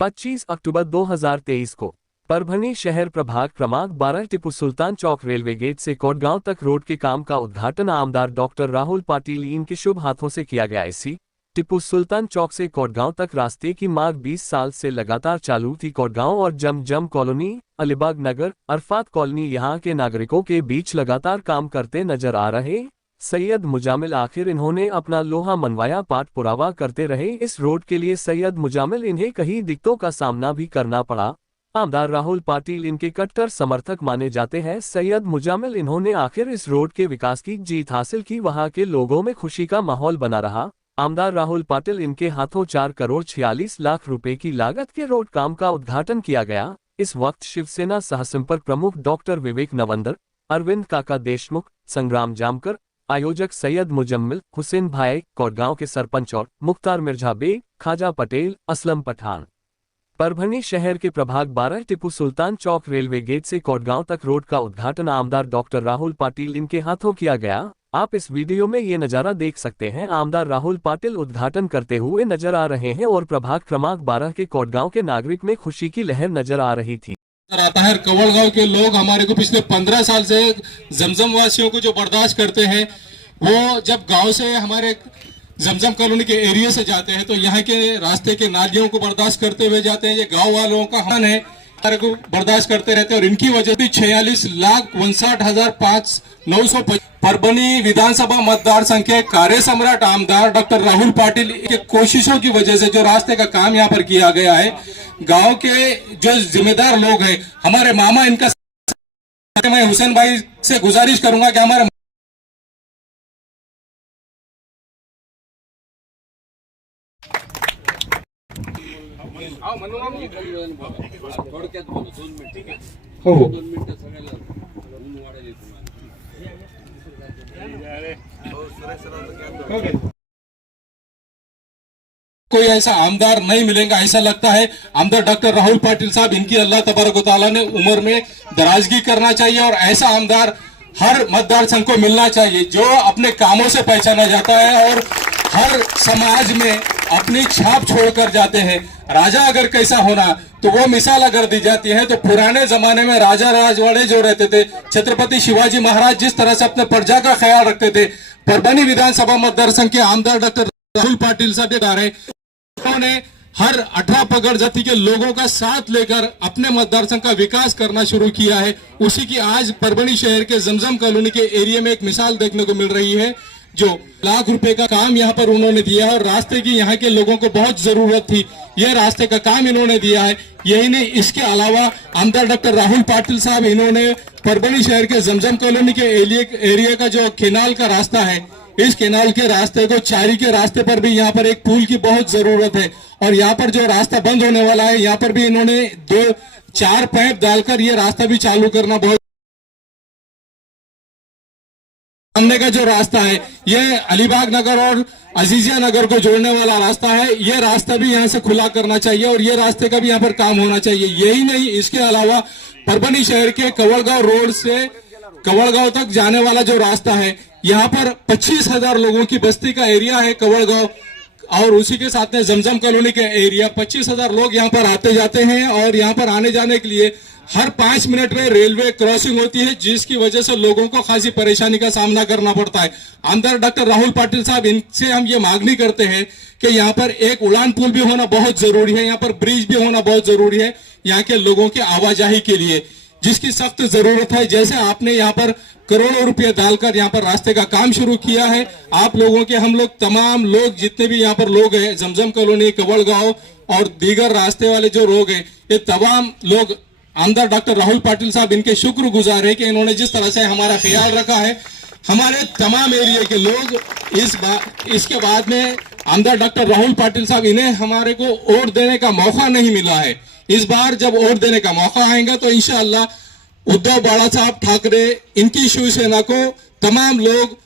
25 अक्टूबर 2023 को परभनी शहर प्रभाग क्रमांक 12 टिपू सुल्तान चौक रेलवे गेट से कोटगांव तक रोड के काम का उद्घाटन आमदार डॉक्टर राहुल पाटिल इनके शुभ हाथों से किया गया। इसी टिपू सुल्तान चौक से कोटगांव तक रास्ते की मांग 20 साल से लगातार चालू थी। कोटगांव और जम कॉलोनी, अलीबाग नगर, अरफात कॉलोनी यहाँ के नागरिकों के बीच लगातार काम करते नजर आ रहे सैयद मुजामिल आखिर इन्होंने अपना लोहा मनवाया, पाठ पुरावा करते रहे। इस रोड के लिए सैयद मुजामिल इन्हें कई दिक्कतों का सामना भी करना पड़ा। आमदार राहुल पाटिल इनके कट्टर समर्थक माने जाते हैं। सैयद मुजामिल इन्होंने आखिर इस रोड के विकास की जीत हासिल की, वहां के लोगों में खुशी का माहौल बना रहा। आमदार राहुल पाटिल इनके हाथों 4 करोड़ 46 लाख रुपए की लागत के रोड काम का उद्घाटन किया गया। इस वक्त शिवसेना सहसंपर्क प्रमुख डॉक्टर विवेक नवंदर, अरविंद काका देशमुख, संग्राम जामकर, आयोजक सैयद मुजम्मिल हुसैन भाई, कोटगांव के सरपंच और मुख्तार मिर्जा बेग, खाजा पटेल, असलम पठान। परभनी शहर के प्रभाग 12 टिपू सुल्तान चौक रेलवे गेट से कोटगांव तक रोड का उद्घाटन आमदार डॉक्टर राहुल पाटिल इनके हाथों किया गया। आप इस वीडियो में ये नजारा देख सकते हैं। आमदार राहुल पाटिल उद्घाटन करते हुए नजर आ रहे हैं और प्रभाग क्रमांक 12 के कोटगांव के नागरिक में खुशी की लहर नजर आ रही थी। आता है कवड़गांव के लोग हमारे को पिछले 15 साल से जमजम वासियों को जो बर्दाश्त करते हैं, वो जब गांव से हमारे जमजम कॉलोनी के एरिया से जाते हैं तो यहाँ के रास्ते के नालियों को बर्दाश्त करते हुए जाते हैं। ये गांव वालों का हन है, हमारे को बर्दाश्त करते रहते हैं और इनकी वजह से 46,59,900 परभनी विधानसभा मतदार संघ के कार्य सम्राट आमदार डॉक्टर राहुल पाटिल के कोशिशों की वजह से जो रास्ते का काम यहाँ पर किया गया है, गांव के जो जिम्मेदार लोग हैं, हमारे मामा इनका, मैं हुसैन भाई से गुजारिश करूंगा कि हमारे कोई ऐसा आमदार नहीं मिलेगा ऐसा लगता है। आमदार डॉक्टर राहुल पाटिल साहब, इनकी अल्लाह तबारक व तआला ने उम्र में दराजगी करना चाहिए और ऐसा आमदार हर मतदार संघ को मिलना चाहिए जो अपने कामों से पहचाना जाता है और हर समाज में अपनी छाप छोड़कर जाते हैं। राजा अगर कैसा होना तो वो मिसाल अगर दी जाती है तो पुराने जमाने में राजा राजवाड़े जो रहते थे, छत्रपति शिवाजी महाराज जिस तरह से अपने प्रजा का ख्याल रखते थे, परभनी विधानसभा मतदार संघ के आमदार डॉक्टर राहुल पाटिल साहब उन्होंने हर 18 पगड़ जाति के लोगों का साथ लेकर अपने मतदार संघ का विकास करना शुरू किया है। उसी की आज परभनी शहर के जमजम कॉलोनी के एरिया में एक मिसाल देखने को मिल रही है। जो लाख रुपए का काम यहाँ पर उन्होंने दिया है और रास्ते की यहाँ के लोगों को बहुत जरूरत थी, यह रास्ते का काम इन्होंने दिया है। यही नहीं, इसके अलावा आमदार डॉक्टर राहुल पाटिल साहब इन्होंने परभनी शहर के जमजम कॉलोनी के एरिया का जो केनाल का रास्ता है, इस केनाल के रास्ते को, चारी के रास्ते पर भी यहाँ पर एक पुल की बहुत जरूरत है और यहाँ पर जो रास्ता बंद होने वाला है, यहाँ पर भी इन्होंने 2-4 पाइप डालकर ये रास्ता भी चालू करना बहुत। सामने का जो रास्ता है, ये अलीबाग नगर और अजीजिया नगर को जोड़ने वाला रास्ता है, ये रास्ता भी यहाँ से खुला करना चाहिए और ये रास्ते का भी यहाँ पर काम होना चाहिए। यही नहीं, इसके अलावा परभनी शहर के कवड़गांव रोड से कवड़गांव तक जाने वाला जो रास्ता है, यहाँ पर 25,000 लोगों की बस्ती का एरिया है कवड़गांव और उसी के साथ में जमजम कॉलोनी के एरिया, 25,000 लोग यहाँ पर आते जाते हैं और यहाँ पर आने जाने के लिए हर 5 मिनट में रेलवे क्रॉसिंग होती है, जिसकी वजह से लोगों को खासी परेशानी का सामना करना पड़ता है। आमदार डॉक्टर राहुल पाटिल साहब, इनसे हम ये मांगनी करते हैं कि यहाँ पर एक उड़ान पुल भी होना बहुत जरूरी है, यहाँ पर ब्रिज भी होना बहुत जरूरी है यहाँ के लोगों की आवाजाही के लिए, जिसकी सख्त जरूरत है। जैसे आपने यहाँ पर करोड़ों रुपए डालकर यहाँ पर रास्ते का काम शुरू किया है, आप लोगों के, हम लोग तमाम लोग जितने भी यहाँ पर लोग हैं, जमजम कॉलोनी, कवड़गांव और दीगर रास्ते वाले जो लोग हैं, ये तमाम लोग आमदार डॉक्टर राहुल पाटिल साहब इनके शुक्रगुजार है कि इन्होंने जिस तरह से हमारा ख्याल रखा है। हमारे तमाम एरिया के लोग इसके बाद में आमदार डॉक्टर राहुल पाटिल साहब, इन्हें हमारे को वोट देने का मौका नहीं मिला है। इस बार जब वोट देने का मौका आएगा तो इंशाअल्लाह उद्धव बाला साहब ठाकरे, इनकी शिवसेना को तमाम लोग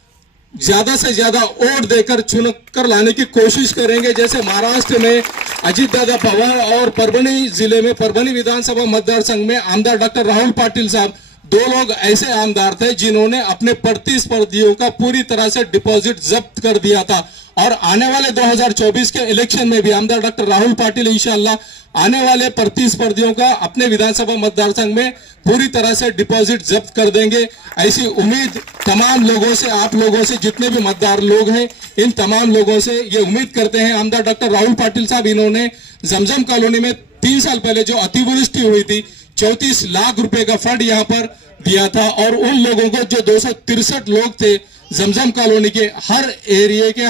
ज्यादा से ज्यादा वोट देकर चुन कर लाने की कोशिश करेंगे। जैसे महाराष्ट्र में अजीत दादा पवार और परभनी जिले में परभनी विधानसभा मतदार संघ में आमदार डॉक्टर राहुल पाटिल साहब, 2 लोग ऐसे आमदार थे जिन्होंने अपने प्रतिस्पर्धियों का पूरी तरह से डिपॉजिट जब्त कर दिया था और आने वाले 2024 के इलेक्शन में भी आमदार डॉक्टर राहुल पाटिल इंशाअल्लाह आने वाले प्रतिस्पर्धियों का अपने विधानसभा मतदार संघ में पूरी तरह से डिपॉजिट जब्त कर देंगे। ऐसी उम्मीद तमाम लोगों से, आप लोगों से, जितने भी मतदार लोग हैं, इन तमाम लोगों से ये उम्मीद करते हैं। आमदार डॉक्टर राहुल पाटिल साहब इन्होंने जमजम कॉलोनी में 3 साल पहले जो अतिवृष्टि हुई थी 34 लाख रुपए का फंड यहाँ पर दिया था और उन लोगों को जो 263 लोग थे जमजम कॉलोनी के हर एरिया के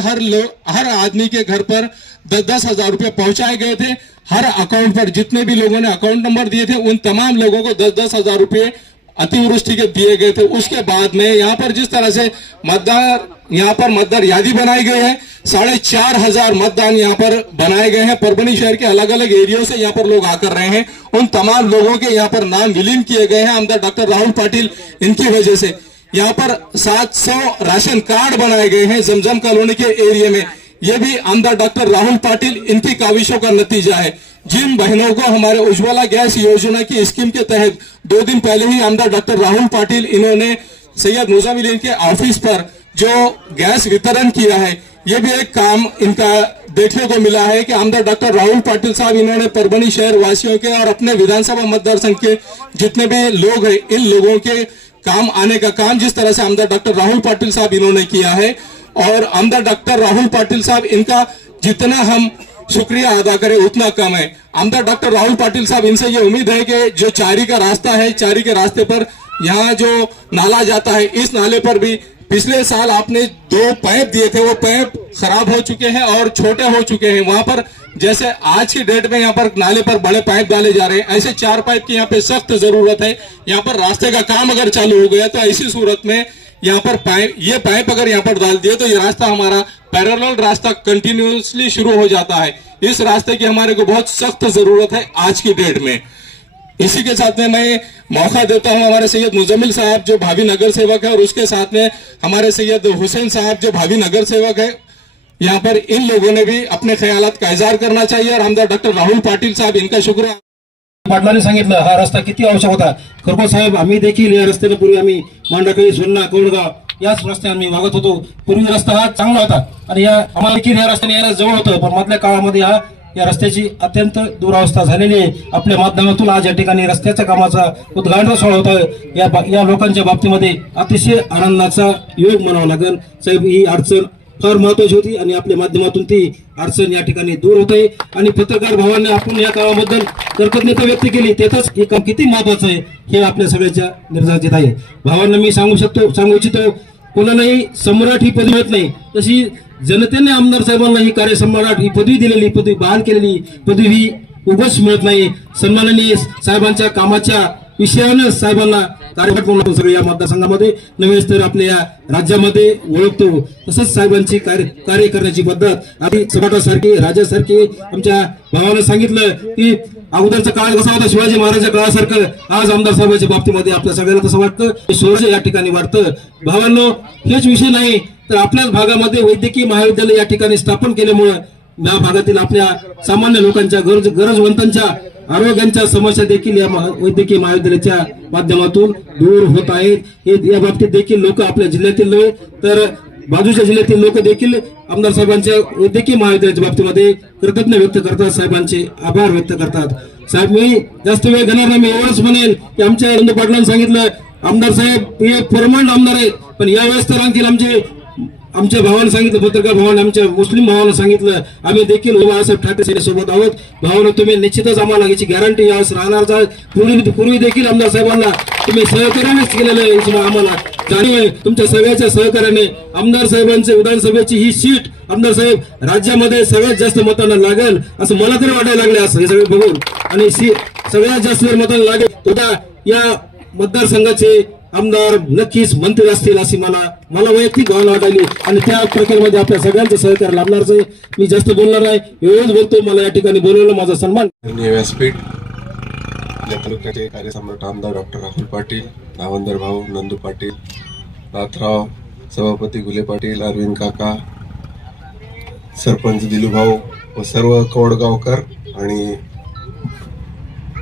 हर आदमी के घर पर 10-10 हजार रुपए पहुंचाए गए थे। हर अकाउंट पर जितने भी लोगों ने अकाउंट नंबर दिए थे उन तमाम लोगों को 10-10 हजार रुपए अतिवृष्टि के दिए गए थे। उसके बाद में यहाँ पर जिस तरह से मतदार यादी बनाई गई है 4,500 मतदान यहाँ पर बनाए गए हैं। परभनी शहर के अलग अलग एरियो से यहाँ पर लोग आकर रहे हैं। उन तमाम लोगों के यहाँ पर नाम विलीन किए गए हैं आमदार डॉक्टर राहुल पाटिल इनकी वजह से। यहाँ पर 700 राशन कार्ड बनाए गए हैं जमजम कॉलोनी के एरिया में। यह भी आमदार डॉक्टर राहुल पाटिल इनकी काविशों का नतीजा है। जिन बहनों को हमारे उज्ज्वला गैस योजना की स्कीम के तहत 2 दिन पहले ही आमदार डॉक्टर राहुल पाटिल इन्होंने सैयद मुजामिल के ऑफिस पर जो गैस वितरण किया है, यह भी एक काम इनका देखने को मिला है कि आमदार डॉक्टर राहुल पाटिल साहब इन्होंने परभनी शहर वासियों के और अपने विधानसभा मतदार संघ के जितने भी लोग हैं इन लोगों के काम आने का काम जिस तरह से आमदार डॉक्टर राहुल पाटिल साहब इन्होंने किया है। और आमदार डॉक्टर राहुल पाटिल साहब इनका जितना हम शुक्रिया अदा करें उतना कम है। आमदार डॉक्टर राहुल पाटिल साहब इनसे ये उम्मीद है कि जो चारी का रास्ता है, चारी के रास्ते पर यहाँ जो नाला जाता है, इस नाले पर भी पिछले साल आपने 2 पाइप दिए थे, वो पाइप खराब हो चुके हैं और छोटे हो चुके हैं। वहां पर जैसे आज की डेट में यहाँ पर नाले पर बड़े पाइप डाले जा रहे हैं, ऐसे 4 पाइप की यहाँ पे सख्त जरूरत है। यहाँ पर रास्ते का काम अगर चालू हो गया तो ऐसी सूरत में यहाँ पर ये पाइप अगर यहाँ पर डाल दिए तो ये रास्ता हमारा पैरेलल रास्ता कंटिन्यूसली शुरू हो जाता है। इस रास्ते की हमारे को बहुत सख्त जरूरत है आज की डेट में। इसी के साथ में मैं मौका देता हूं हमारे सैयद मुजम्मिल साहब जो भावी नगर सेवक है और उसके साथ में हमारे सैयद हुसैन साहब जो भावी नगर सेवक है। यहाँ पर इन लोगों ने भी अपने ख्यालात का इजहार करना चाहिए और आमदार डॉक्टर राहुल पाटिल साहब इनका शुक्र पाटलांनी सांगितलं हा रस्ता किती आवश्यक होता। खरगोट साहेब आम्ही देखील या रस्त्याने पूर्वी आम्ही मांडकळी सोन्ना कोंडगाव याच रस्त्याने आम्ही वागत होतो। पूर्वी रस्ता हा चांगला होता आणि आम्हाला देखील या रस्त्याने यायला जवळ होतं, पण मधल्या काळामध्ये या रस्त्याची अत्यंत दुरावस्था झालेली आहे। आपल्या माध्यमातून आज या ठिकाणी रस्त्याच्या कामाचा उद्घाटन सोहळा होता। या लोकांच्या बाबतीमध्ये अतिशय आनंदाचा योग म्हणावा लागेल। साहेब ही अडचण फार महत्वाची होती आणि आपल्या माध्यमातून ती अडचण या ठिकाणी दूर होत आहे आणि पत्रकार भावांनी आपण या कामाबद्दल कृतज्ञता व्यक्त केली, त्यातच हे काम किती महत्वाचं आहे हे आपल्या सगळ्यांच्या निर्धारित येत आहे। भावांना मी सांगू इच्छितो कोणालाही सम्राट ही पदवी मिळत नाही, तशी जनतेने आमदार साहेबांना ही कार्य सम्राट ही पदवी दिलेली, पदवी बहाल केलेली पदवी ही उगाच मिळत नाही। सन्माननीय साहेबांच्या कामाच्या विषयानं साहेबांना कार्यभार म्हणून सगळे या मतदारसंघामध्ये नव्हे तर आपल्या या राज्यामध्ये ओळखतो। तसंच साहेबांची कार्य करण्याची पद्धत आधी सभाटासारखी राजासारखी आमच्या भावानं सांगितलं की अगोदरचा काळ कसा होता शिवाजी महाराजांच्या काळासारखं आज आमदार साहेबांच्या बाबतीमध्ये आपल्या सगळ्यांना तसं वाटतं, सूर्य या ठिकाणी वाटतं। भावांनो हेच विषय नाही तर आपल्याच भागामध्ये वैद्यकीय महाविद्यालय या ठिकाणी स्थापन केल्यामुळे या भागातील आपल्या सामान्य लोकांच्या गरजवंतांच्या आरोग्यांच्या समस्या देखील या वैद्यकीय महाविद्यालयाच्या माध्यमातून दूर होत आहेत। या बाबतीत देखील लोक आपल्या जिल्ह्यातील नव्हे तर बाजूच्या जिल्ह्यातील लोक देखील आमदार साहेबांच्या वैद्यकीय महाविद्यालयाच्या बाबतीमध्ये कृतज्ञता व्यक्त करतात, साहेबांचे आभार व्यक्त करतात। साहेब मी जास्त वेळ घेणार नाही, मी एवढंच म्हणेल की आमच्या इंदू पाटलांनी सांगितलं आमदार साहेब हे परमनंट आमदार आहेत, पण यावेळेस तर आणखी आमच्या भावानं सांगितलं, पत्रकार भावानं आमच्या मुस्लिम भावानं सांगितलं आम्ही देखील बाळासाहेब ठाकरे सोबत आहोत। भावानं तुम्ही निश्चितच आम्हाला याची गॅरंटी यावेळेस राहणार। पूर्वी देखील आमदार साहेबांना तुम्ही सहकार्यानेच केलेलं आहे, आम्हाला जाणीव आहे तुमच्या सगळ्याच्या सहकार्याने आमदार साहेबांचे विधानसभेची ही सीट आमदार साहेब राज्यामध्ये सगळ्यात जास्त मतांना लागेल असं मला तरी वाटायला लागले असं हे सगळे बघून, आणि सगळ्यात जास्त मतांना लागेल तर या मतदारसंघाचे आमदार नक्कीच मंत्री असतील अशी मला वैयक्तिक भावना वाटायली आणि त्या प्रकारामध्ये आपल्या सगळ्यांचं सहकार्य लाभणारच आहे। मी जास्त बोलणार नाही, एवढंच बोलतो। मला या ठिकाणी बोलवलं माझा सन्मान। व्यासपीठ तालुक्याचे कार्यसम्राट आमदार डॉक्टर राहुल पाटील, नावंदर भाऊ नंदू पाटील, नाथराव, सभापती गुले पाटील, अरविंद काका, सरपंच दिलू भाऊ व सर्व कोडगावकर आणि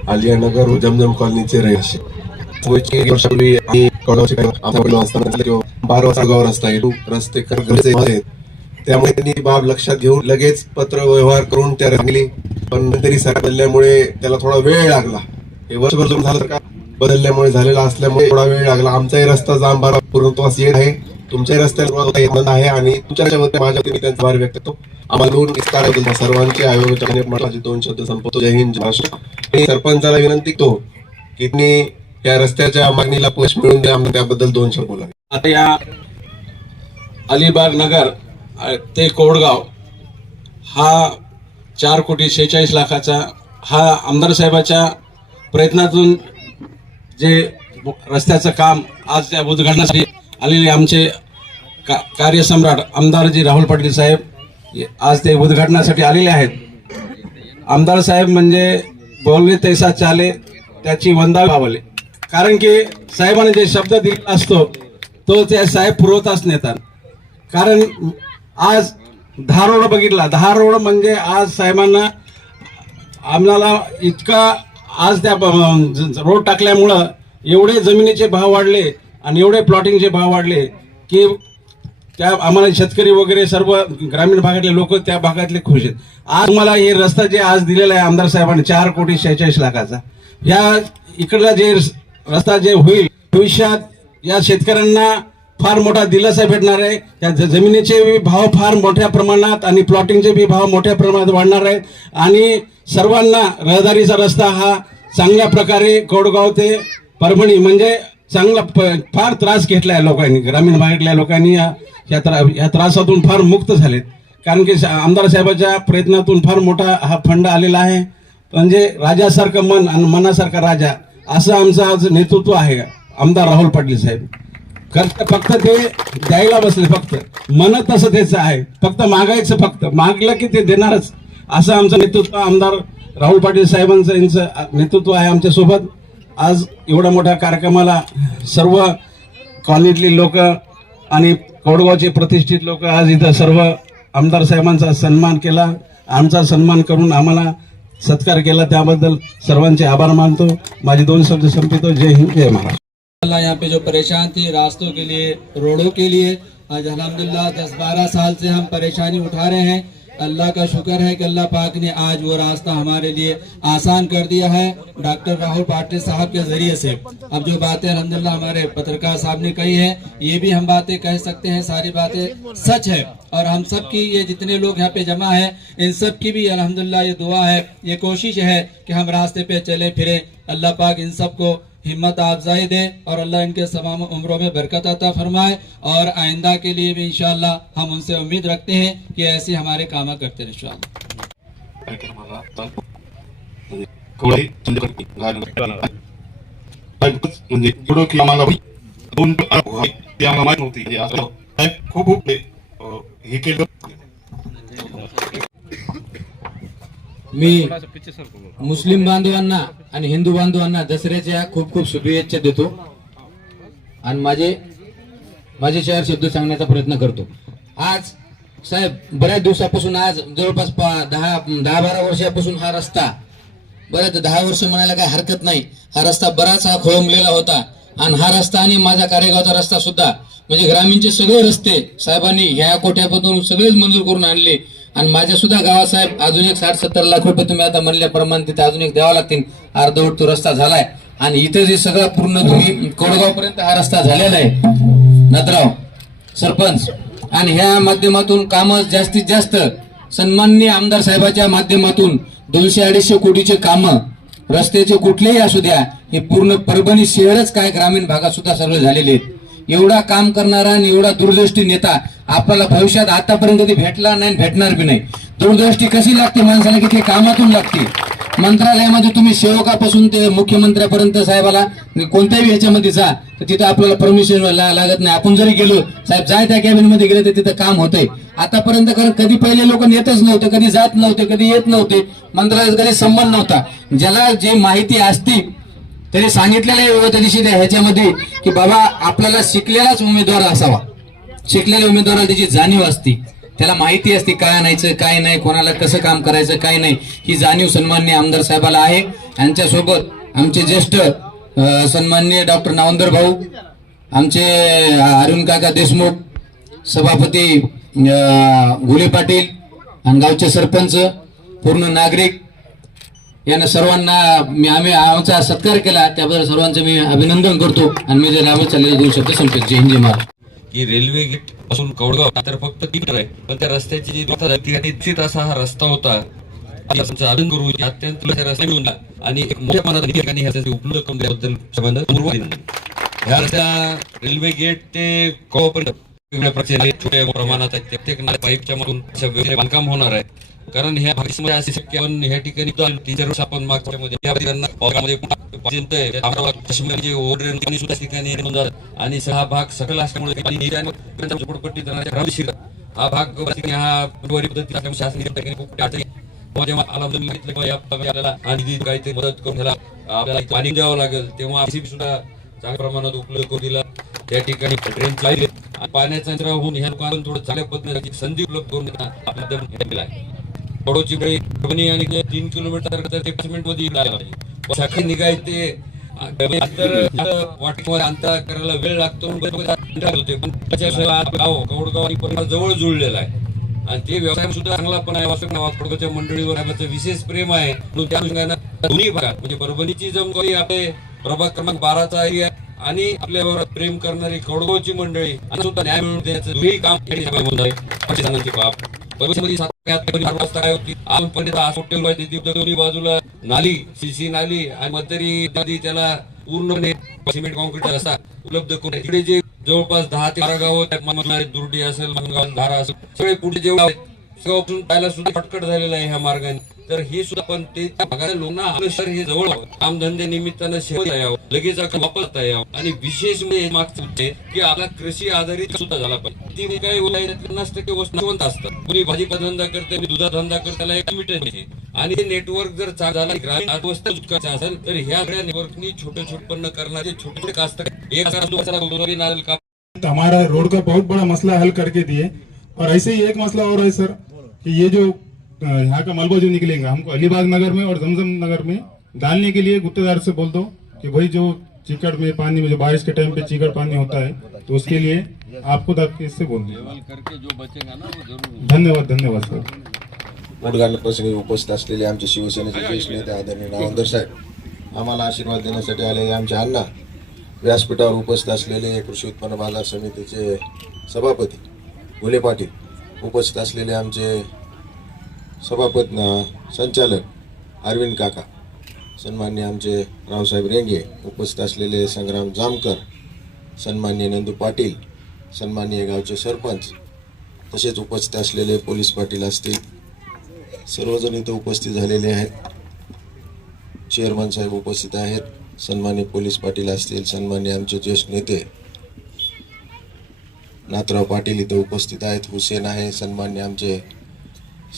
आलियानगर जमजम कॉलनीचे रहिवासी। 12 वाजता गाव रस्ता आहे, रस्ते गरजेचे आहेत त्यामुळे त्यांनी बाब लक्षात घेऊन लगेच पत्र व्यवहार करून त्या रंगली, पण तरी सरकार बदलल्यामुळे त्याला थोडा वेळ लागला. हे वर्षभर जून झालं का बदलल्यामुळे झालेला असल्यामुळे थोडा वेळ लागला. आमचाही रस्ता जांबारा पूर्णत्वास येत आहे, तुमच्याही रस्त्याला येत आहे आणि तुमच्या माझ्या मी त्यांचा आभार व्यक्त करतो. आम्हाला लोन विस्तार सर्वांचे आयोगाच्या माझे 2 शब्द संपवतो. जय हिंद, जय महाराष्ट्र. सरपंचाला विनंती करतो की त्यांनी या रस्त्याच्या मागणीला पुश मिळून द्या, त्याबद्दल 2 शब्द बोला. आता या अलिबाग नगर ते कोडगाव हा 4,46,00,000 हा आमदार साहेबाच्या प्रयत्नातून जे रस्त्याचं काम आज त्या उद्घाटनासाठी आलेले आमचे कार्यसम्राट आमदारजी राहुल पाटील साहेब आज ते उद्घाटनासाठी आलेले आहेत. आमदार साहेब म्हणजे बोलले तैसा चाले, त्याची वंदावी पावले. कारण की साहेबांनी जे शब्द दिला असतो तो ते साहेब पुरवताच नेतात. कारण आज 10 रोड बघितला, 10 रोड म्हणजे आज साहेबांना आम्हाला इतका आज त्या रोड टाकल्यामुळं एवढे जमिनीचे भाव वाढले आणि एवढे प्लॉटिंगचे भाव वाढले की त्या आम्हाला शेतकरी वगैरे सर्व ग्रामीण भागातले लोक त्या भागातले खुश आहेत. आज तुम्हाला हे रस्ता जे आज दिलेला आहे आमदार साहेबांनी 4,46,00,000 ह्या इकडला जे रस्ता जे होईल भविष्यात या शेतकऱ्यांना फार मोठा दिलासा भेटणार आहे. त्या जमिनीचे भाव फार मोठ्या प्रमाणात आणि प्लॉटिंगचे बी भाव मोठ्या प्रमाणात वाढणार आहेत आणि सर्वांना रहदारीचा रस्ता हा चांगल्या प्रकारे कोडगाव ते परभणी म्हणजे चांगला फार त्रास घेतलाय लोकांनी, ग्रामीण भागातल्या लोकांनी या त्रासातून फार मुक्त झालेत. कारण की आमदार साहेबाच्या प्रयत्नातून फार मोठा हा फंड आलेला आहे. म्हणजे राजासारखं मन आणि मनासारखा राजा असं आमचं आज नेतृत्व आहे आमदार राहुल पाटील साहेब. फक्त ते द्यायला बसले, फक्त म्हणत तसं त्याचं आहे, फक्त मागायचं, फक्त मागलं की ते देणारच असं आमचं नेतृत्व आमदार राहुल पाटील साहेबांचं यांचं नेतृत्व आहे आमच्या सोबत. आज एवढ्या मोठ्या कार्यक्रमाला सर्व कॉलनीतली लोक आणि कोडगावचे प्रतिष्ठित लोक आज इथं सर्व आमदार साहेबांचा सन्मान केला, आमचा सन्मान करून आम्हाला सत्कार केला, त्याबद्दल सर्वांचे आभार मानतो. माझे 2 शब्द संपवितो. जय हिंद, जय महाराष्ट्र. अल्लाह यहाँ पे जो परेशान थी रास्तों के लिए, रोडों के लिए, आज अल्हम्दुलिल्लाह 10-12 साल से हम परेशानी उठा रहे हैं. अल्लाह का शुक्र है कि अल्लाह पाक ने आज वो रास्ता हमारे लिए आसान कर दिया है डॉक्टर राहुल पाटिल साहब के जरिए से. अब जो बातें अल्हम्दुलिल्लाह हमारे पत्रकार साहब ने कही है, ये भी हम बातें कह सकते हैं, सारी बातें सच है. और हम सब की, ये जितने लोग यहाँ पे जमा है, इन सब की भी अल्हम्दुलिल्लाह ये दुआ है, ये कोशिश है कि हम रास्ते पे चले फिरे. अल्लाह पाक इन सबको हिम्मत अफजाई दे और अल्लाह इनके तमाम उम्रों में बरकत अता फरमाए. और आइंदा के लिए भी इंशाअल्लाह हम उनसे उम्मीद रखते हैं कि ऐसे हमारे काम करते रहे इंशाअल्लाह. म्हणजे एवढं की आम्हाला 2 ते आम्हाला माहित नव्हती म्हणजे असं खूप हे केलं. मी मुस्लिम बांधवांना आणि हिंदू बांधवांना दसऱ्याच्या खूप खूप शुभेच्छा देतो आणि माझे 4 शब्द सांगण्याचा प्रयत्न करतो. आज साहेब बऱ्याच दिवसापासून, आज जवळपास 10-12 वर्षापासून हा रस्ता, बऱ्याच 10 वर्ष म्हणायला काही हरकत नाही, हा रस्ता बराच हा खोळंबलेला होता. आणि हा रस्ता आणि माझा कारेगावचा रस्ता सुद्धा, म्हणजे ग्रामीणचे सगळे रस्ते साहेबांनी ह्या कोट्यापासून सगळेच मंजूर करून आणले. आणि माझ्या सुद्धा गावात साहेब अजून एक 60-70 लाख रुपये तुम्ही आता म्हणल्याप्रमाणे तिथे अजून एक द्यावा लागतील. अर्धवट तो रस्ता झालाय आणि इथे जे सगळं पूर्ण तुम्ही कोडगाव पर्यंत हा रस्ता झालेला आहे नदराव सरपंच. आणि ह्या माध्यमातून कामं जास्तीत जास्त सन्माननीय आमदार साहेबाच्या माध्यमातून 200-250 कोटीचे कामं रस्त्याचे कुठलेही असू द्या, हे पूर्ण परभणी शहरच काय ग्रामीण भागात सुद्धा सर्व झालेले आहेत. एवढा काम करणारा आणि एवढा दूरदृष्टी नेता आपल्याला भविष्यात आतापर्यंत कधी भेटला नाही, भेटणार बी नाही. दूरदृष्टी कशी लागते माणसाला की ते कामातून लागते. मंत्रालयामध्ये तुम्ही सेवकापासून ते मुख्यमंत्र्यापर्यंत साहेबाला कोणत्याही ह्याच्यामध्ये जा तर तिथं आपल्याला परमिशन लागत नाही. आपण जरी गेलो साहेब जाय त्या कॅबिनमध्ये गेले तर तिथं काम होतंय. आतापर्यंत कधी पहिले लोक नेतच नव्हते, कधी जात नव्हते, कधी येत नव्हते, मंत्रालयात कधी संबंध नव्हता. ज्याला जे माहिती असती तरी सांगितलेलं आहे त्या दिवशी ह्याच्यामध्ये की बाबा आपल्याला शिकलेलाच उमेदवार असावा, शिकलेल्या उमेदवाराला त्याची जाणीव असती, त्याला माहिती असते काय आणायचं काय नाही, कोणाला कसं काम करायचं काय नाही, ही जाणीव सन्माननीय आमदार साहेबाला आहे. यांच्यासोबत आमचे ज्येष्ठ सन्माननीय डॉक्टर नावंदर भाऊ, आमचे अरुण काका देशमुख, सभापती घुले पाटील आणि गावचे सरपंच, पूर्ण नागरिक यांना सर्वांना आम्ही आमचा सत्कार केला, त्याबद्दल सर्वांचं मी अभिनंदन करतो आणि मी रामच चाललेले 2 शब्द संपतो. जय हिंद, जय महाराज. की रेल्वे गेट पासून कौडगाव तर फक्त 3 मीटर आहे, पण त्या रस्त्याची जी निश्चित असा हा रस्ता होता. अभिनंदन करू, अत्यंत रस्ता मिळून आणि एक मोठ्या प्रमाणात ठिकाणी ह्यासाठी उपलब्ध करून दिल्याबद्दल ह्या रस्त्या रेल्वे गेट ते कौपर्यंत छोट्या प्रमाणात प्रत्येक पाईपच्या मधून बांधकाम होणार आहे. कारण ह्या भागामध्ये असे शक्य आपण ह्या ठिकाणी 3-4 वर्ष आपण मागच्या सुद्धा ठिकाणी आणि हा भाग सकल असल्यामुळे झोपडपट्टी हा भाग हा आपल्याला आणि काहीतरी मदत करून आपल्याला पाणी द्यावं लागेल, तेव्हा सुद्धा चांगल्या प्रमाणात उपलब्ध करून दिला. त्या ठिकाणी ट्रेन चालली पाण्याचा होऊन ह्या लोकांना थोडं चांगल्या पद्धतीने संधी उपलब्ध करून आपल्याला आहे. पडोची बळी आणि 3 किलोमीटर मध्ये निघायचे वाटेवर अंतर करायला वेळ लागतो, पण कौडगाव जवळ जुळलेला आहे आणि ते व्यवसाय सुद्धा चांगला पण आहे. वासोडगावच्या मंडळीवर विशेष प्रेम आहे. त्या दोन्ही भागात म्हणजे परभणीची जमकरी आपले प्रभाग क्रमांक 12चा एरिया आणि आपल्यावर प्रेम करणारी कौडगावची मंडळी आणि सुद्धा न्याय मिळवून देण्याचं दोन्ही काम दोन्ही बाजूला नाली, सीसी नाली आणि मध्यरी त्याला पूर्णपणे सिमेंट कॉन्क्रीट रस्ता उपलब्ध करून इकडे जे जवळपास 10 ते 12 गाव दुर्डी असेल, मंगाव, धारा असेल, सगळे पुढे जेवढे सगळं पाहायला सुद्धा फटकट झालेलं आहे ह्या मार्गाने. तर हे सुद्धा पण ते भागाच्या लोकांना आपलं शहर हे जवळ कामधंदे निमित्तानं शहर यावं, लगेच वापरता यावं आणि विशेष म्हणजे मागचे की आपला कृषी आधारित सुद्धा झाला पाहिजे. ती काही 50% वस्तुवंत असतात. कुणी भाजीपाला धंदा करते, दुधा धंदा करते, त्याला एक लिमिटेड आणि ते नेटवर्क जर झाला ग्रामीण अर्थव्यवस्था असेल तर ह्या सगळ्या नेटवर्कनी छोटे उत्पन्न करणारे छोटे कास्त हमारा रोड का बहुत बड़ा मसला हल करके दिए. और ऐसे ही एक मसला और है सर कि ये जो यहाँ का मलबा जो निकलेगा हमको अलीबाग नगर में और जमजम नगर में डालने के लिए गुत्तेदार से बोल दो कि भाई जो चीकड़ में पानी में जो बारिश के टाइम पे चीकड़ पानी होता है तो उसके लिए आपको इससे बोल धन्यवाद. धन्यवाद सर. उद्घाटन प्रसंगी उपस्थित असलेले आमचे शिवसेनेचे ज्येष्ठ नेते आदरणीय नावंदर साहेब, आम्हाला आशीर्वाद देण्यासाठी आलेले आमचे अण्णा, व्यासपीठावर उपस्थित असलेले कृषी उत्पन्न बाजार समितीचे सभापती घुले पाटील, उपस्थित असलेले आमचे सभापती संचालक अरविंद काका, सन्माननीय आमचे रावसाहेब रेंगे, उपस्थित असलेले संग्राम जामकर, सन्माननीय नंदू पाटील, सन्माननीय गावचे सरपंच, तसेच उपस्थित असलेले पोलीस पाटील असतील, सर्वजण इथं उपस्थित झालेले आहेत. चेअरमन साहेब उपस्थित आहेत, सन्माननीय पोलीस पाटील असतील, सन्माननीय आमचे ज्येष्ठ नेते नाथराव पाटील इथं उपस्थित आहेत, हुसेन आहे, सन्माननीय आमचे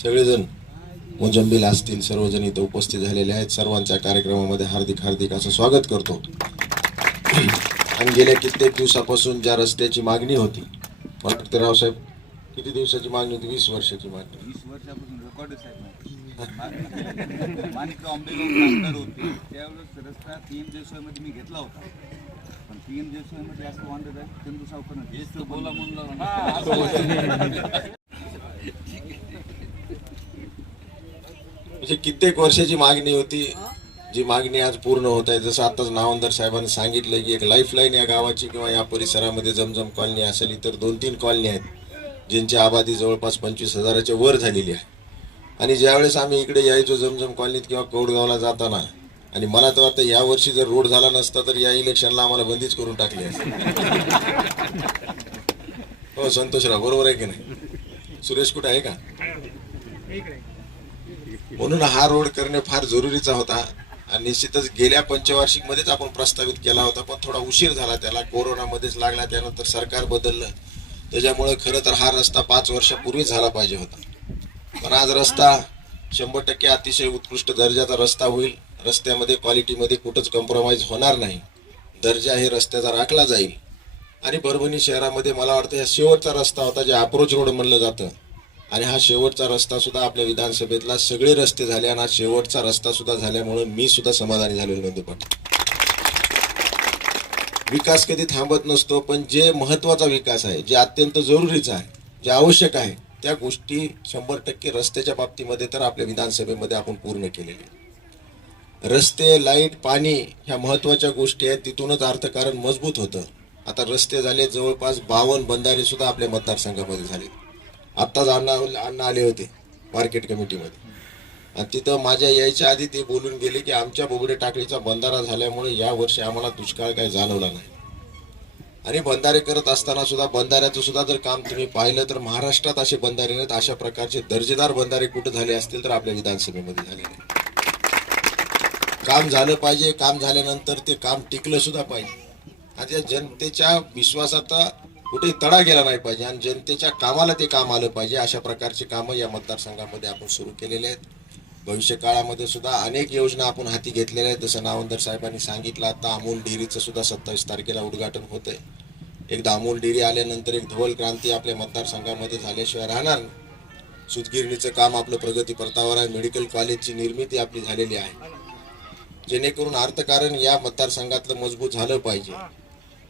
सगळेजण मुजंबिल असतील, सर्वजण इथं उपस्थित झालेले आहेत. सर्वांच्या कार्यक्रमामध्ये हार्दिक हार्दिक असं स्वागत करतो. आणि गेल्या कित्येक दिवसापासून ज्या रस्त्याची मागणी होती, मला वाटतं रावसाहेब किती दिवसाची मागणी होती? 20 वर्षाची मागणी. 20 वर्षापासून रेकॉर्ड साहेब माणिकराव आंबेगाव होते त्यावेळेस रस्ता 3 दिवसामध्ये मी घेतला होता, पण 3 दिवसामध्ये असं वांदे झाले चंदू सावकर हेच तो बोला म्हणून म्हणजे कित्येक वर्षाची मागणी होती, जी मागणी आज पूर्ण होत आहे. जसं आताच नावंदर साहेबांनी सांगितलं की एक लाईफलाईन या गावाची किंवा या परिसरामध्ये जमजम कॉलनी असेल, इतर 2-3 कॉलनी आहेत ज्यांची आबादी जवळपास 25,000च्या वर झालेली आहे. आणि ज्यावेळेस आम्ही इकडे यायचो जमजम कॉलनीत किंवा कौडगावला जाताना, आणि मला तर वाटतं या वर्षी जर रोड झाला नसता तर या इलेक्शनला आम्हाला बंदीच करून टाकली असते. हो संतोषराव, बरोबर आहे की नाही? सुरेश कुठे आहे का? म्हणून हा रोड करणे फार जरुरीचा होता आणि निश्चितच गेल्या पंचवार्षिक मध्येच आपण प्रस्तावित केला होता, पण थोडा उशीर झाला. त्याला कोरोनामध्येच लागला, त्यानंतर सरकार बदललं, त्याच्यामुळे खरं तर हा रस्ता 5 वर्षापूर्वी झाला पाहिजे होता. पण आज रस्ता 100% अतिशय उत्कृष्ट दर्जाचा रस्ता होईल. रस्त्यामध्ये क्वालिटीमध्ये कुठंच कॉम्प्रोमाइज होणार नाही. दर्जा हे रस्त्याचा राखला जाईल. आणि परभणी शहरामध्ये मला वाटतं हा शेवटचा रस्ता होता जे अप्रोच रोड म्हणलं जातं, आणि हा शेवटचा रस्ता सुद्धा आपल्या विधानसभेतला सगळे रस्ते झाले आणि हा शेवटचा रस्ता सुद्धा झाल्यामुळे मी सुद्धा समाधानी झालेलो नंदू पाटील. विकास कधी थांबत नसतो, पण जे महत्वाचा विकास आहे, जे अत्यंत जरुरीचा आहे, जे आवश्यक आहे त्या गोष्टी 100% रस्त्याच्या बाबतीमध्ये तर आपल्या विधानसभेमध्ये आपण पूर्ण केलेले आहे. रस्ते, लाईट, पाणी ह्या महत्त्वाच्या गोष्टी आहेत, तिथूनच अर्थकारण मजबूत होतं. आता रस्ते झाले, जवळपास 52 बंधारे सुद्धा आपल्या मतदारसंघामध्ये झाले. आत्ताच अण्णा आले होते मार्केट कमिटीमध्ये आणि तिथं माझ्या यायच्या आधी ते बोलून गेले की आमच्या बोगडे टाकळीचा बंधारा झाल्यामुळे या वर्षी आम्हाला दुष्काळ काही जाणवला नाही. आणि बंधारे करत असताना सुद्धा बंधाऱ्याचं सुद्धा जर काम तुम्ही पाहिलं तर महाराष्ट्रात असे बंधारे नाहीत. अशा प्रकारचे दर्जेदार बंधारे कुठे झाले असतील तर आपल्या विधानसभेमध्ये झाले नाही. काम झालं पाहिजे, काम झाल्यानंतर ते काम टिकलं सुद्धा पाहिजे आणि जनतेच्या विश्वासात कुठेही तडा गेला नाही पाहिजे आणि जनतेच्या कामाला ते काम आलं पाहिजे. अशा प्रकारचे कामं या मतदारसंघामध्ये आपण सुरू केलेले आहेत. भविष्य काळामध्ये सुद्धा अनेक योजना आपण हाती घेतलेल्या आहेत. जसं नावंदर साहेबांनी सांगितलं, आता अमूल डेअरीचं सुद्धा 27 तारखेला उद्घाटन होत आहे. एकदा अमूल डेअरी आल्यानंतर एक धवल क्रांती आपल्या मतदारसंघामध्ये झाल्याशिवाय राहणार नाही. सूतगिरणीचं काम आपलं प्रगती पथावर आहे. मेडिकल कॉलेजची निर्मिती आपली झालेली आहे, जेणेकरून अर्थकारण या मतदारसंघातलं मजबूत झालं पाहिजे.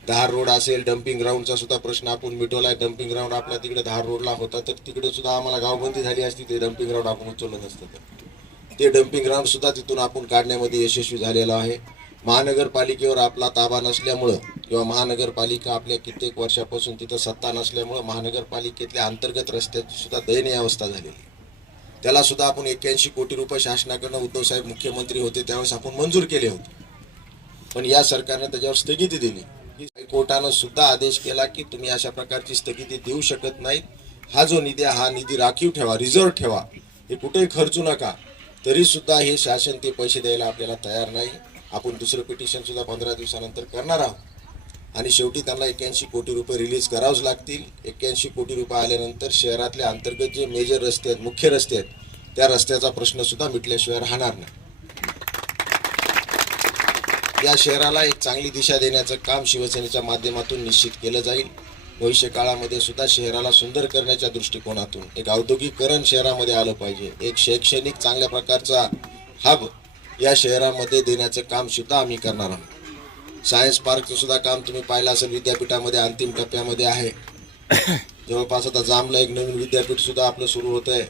धार रोड असेल, डम्पिंग ग्राउंडचा सुद्धा प्रश्न आपण मिटवलाय. डम्पिंग ग्राउंड आपला तिकडे धार रोडला होता तर तिकडे सुद्धा आम्हाला गावबंदी झाली असती, ते डम्पिंग ग्राउंड आपण उचललं नसतं तर ते डम्पिंग ग्राउंड सुद्धा तिथून आपण काढण्यामध्ये यशस्वी झालेलं आहे. महानगरपालिकेवर आपला ताबा नसल्यामुळं किंवा महानगरपालिका आपल्या कित्येक वर्षापासून तिथं सत्ता नसल्यामुळं महानगरपालिकेतल्या अंतर्गत रस्त्याची सुद्धा दयनीय अवस्था झालेली. त्याला सुद्धा आपण 81 कोटी रुपये शासनाकडनं उद्धव साहेब मुख्यमंत्री होते त्यावेळेस आपण मंजूर केले होते, पण या सरकारने त्याच्यावर स्थगिती दिली. कोर्टानं सुद्धा आदेश केला की तुम्ही अशा प्रकारची स्थगिती देऊ शकत नाहीत. हा जो निधी हा निधी राखीव ठेवा, रिझर्व्ह ठेवा, हे कुठेही खर्चू नका. तरी सुद्धा हे शासन ते पैसे द्यायला आपल्याला तयार नाही. आपण दुसरं पिटिशन सुद्धा 15 दिवसानंतर करणार आहोत आणि शेवटी त्यांना 81 कोटी रुपये रिलीज करावंच लागतील. 81 कोटी रुपये आल्यानंतर शहरातले अंतर्गत जे मेजर रस्ते आहेत, मुख्य रस्ते आहेत, त्या रस्त्याचा प्रश्न सुद्धा मिटल्याशिवाय राहणार नाही. या शहराला एक चांगली दिशा देण्याचं काम शिवसेनेच्या माध्यमातून निश्चित केलं जाईल. भविष्य काळामध्ये सुद्धा शहराला सुंदर करण्याच्या दृष्टिकोनातून एक औद्योगिकरण शहरामध्ये आलं पाहिजे. एक शैक्षणिक चांगल्या प्रकारचा हब या शहरामध्ये देण्याचं काम सुद्धा आम्ही करणार आहोत. सायन्स पार्कचं सुद्धा काम तुम्ही पाहिलं असेल, विद्यापीठामध्ये अंतिम टप्प्यामध्ये आहे. जवळपास आता जामला एक नवीन विद्यापीठ सुद्धा आपलं सुरू होतं आहे.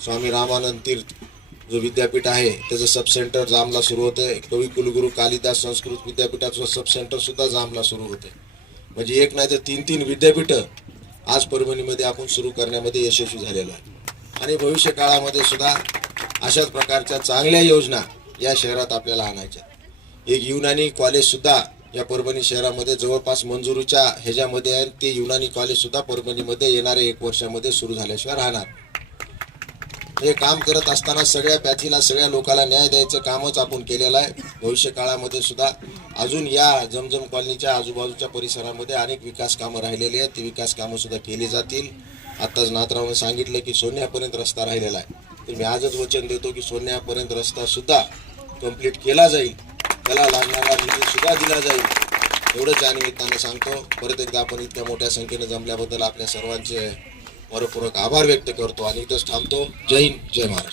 स्वामी रामानंद तीर्थ जो विद्यापीठ आहे त्याचं सब सेंटर जामला सुरू होतं आहे. कविकुलगुरू कालिदास संस्कृत विद्यापीठाचं सब सेंटर सुद्धा जामला सुरू होते. म्हणजे एक नाही तर 3 विद्यापीठं आज परभणीमध्ये आपण सुरू करण्यामध्ये यशस्वी झालेलो आहे आणि भविष्य काळामध्ये सुद्धा अशाच प्रकारच्या चांगल्या योजना या शहरात आपल्याला आणायच्या. एक युनानी कॉलेज सुद्धा या परभणी शहरामध्ये जवळपास मंजुरीच्या ह्याच्यामध्ये आहे. ते युनानी कॉलेज सुद्धा परभणीमध्ये येणाऱ्या 1 वर्षामध्ये सुरू झाल्याशिवाय राहणार. हे काम करत असताना सगळ्या पॅथीला, सगळ्या लोकांना न्याय द्यायचं कामच आपण केलेलं आहे. भविष्य काळामध्ये सुद्धा अजून या जमजम कॉलनीच्या आजूबाजूच्या परिसरामध्ये अनेक विकास कामं राहिलेली आहेत. ती विकास कामं सुद्धा केली जातील. आत्ताच नाथरावने सांगितलं की सोन्यापर्यंत रस्ता राहिलेला आहे, तर मी आजच वचन देतो की सोन्यापर्यंत रस्ता सुद्धा कंप्लीट केला जाईल. त्याला लागणारा निधी सुद्धा दिला जाईल. एवढंच या निमित्तानं सांगतो. परत एकदा आपण इतक्या मोठ्या संख्येनं जमल्याबद्दल आपल्या सर्वांचे मनपूर्वक आभार व्यक्त करतो आणि इथंच थांबतो. जय हिंद, जय महाराष्ट्र.